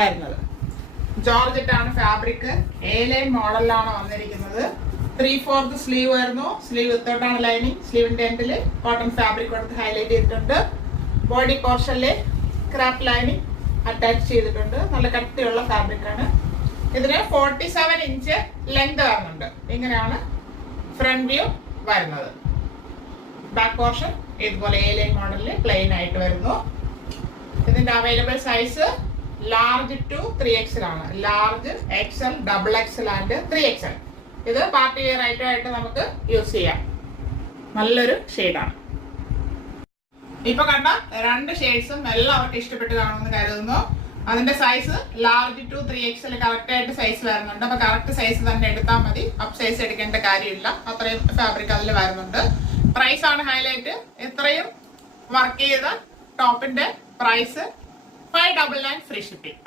വരുന്നത്. ജോർജറ്റ് ആണ് fabric. A line മോഡലിലാണ് വന്നിരിക്കുന്നത്. 3/4 സ്ലീവ് വരുന്നു. Sleeve വിത്തോട്ടാണ് lining. സ്ലീവിന്റെ എൻഡിൽ കോട്ടൺ ഫാബ്രിക് കൊടുത്ത് ഹൈലൈറ്റ് ചെയ്തിട്ടുണ്ട്. ബോഡി പോർഷനിൽ ക്രാപ്പ് ലൈനിങ് അറ്റാച്ച് ചെയ്തിട്ടുണ്ട്. നല്ല കട്ടിയുള്ള ഫാബ്രിക് ആണ്. ഇതിന് 47 ഇഞ്ച് ലെങ്ത് വരുന്നുണ്ട്. ഇങ്ങനെയാണ് ഫ്രണ്ട് വ്യൂ വരുന്നത്. ബാക്ക് പോർഷൻ ഇതുപോലെ എ ലൈൻ മോഡലിൽ പ്ലെയിൻ ആയിട്ട് വരുന്നു. ഇതിന്റെ available size large to 3XL ആണ്. Large, XL, XXL and 3XL. ഇത് പാർട്ടി വെയർ ആയിട്ട് നമുക്ക് യൂസ് ചെയ്യാം. നല്ലൊരു ഷെയ്ഡാണ്. ഇപ്പൊ കണ്ട 2 ഷെയ്ഡ്സും എല്ലാവർക്കും ഇഷ്ടപ്പെട്ട് കാണുമെന്ന് കരുതുന്നു. അതിന്റെ size large to 3XL correct ആയിട്ട് സൈസ് വരുന്നുണ്ട്. അപ്പൊ കറക്റ്റ് സൈസ് തന്നെ എടുത്താൽ മതി. അപ്പ് സൈസ് എടുക്കേണ്ട കാര്യമില്ല. അത്രയും ഫാബ്രിക് അതിൽ വരുന്നുണ്ട്. പ്രൈസ് ആണ് ഹൈലൈറ്റ്. ഇത്രയും വർക്ക് ചെയ്ത ടോപ്പിന്റെ പ്രൈസ് 599 ഫ്രീ ഷിപ്പിംഗ്.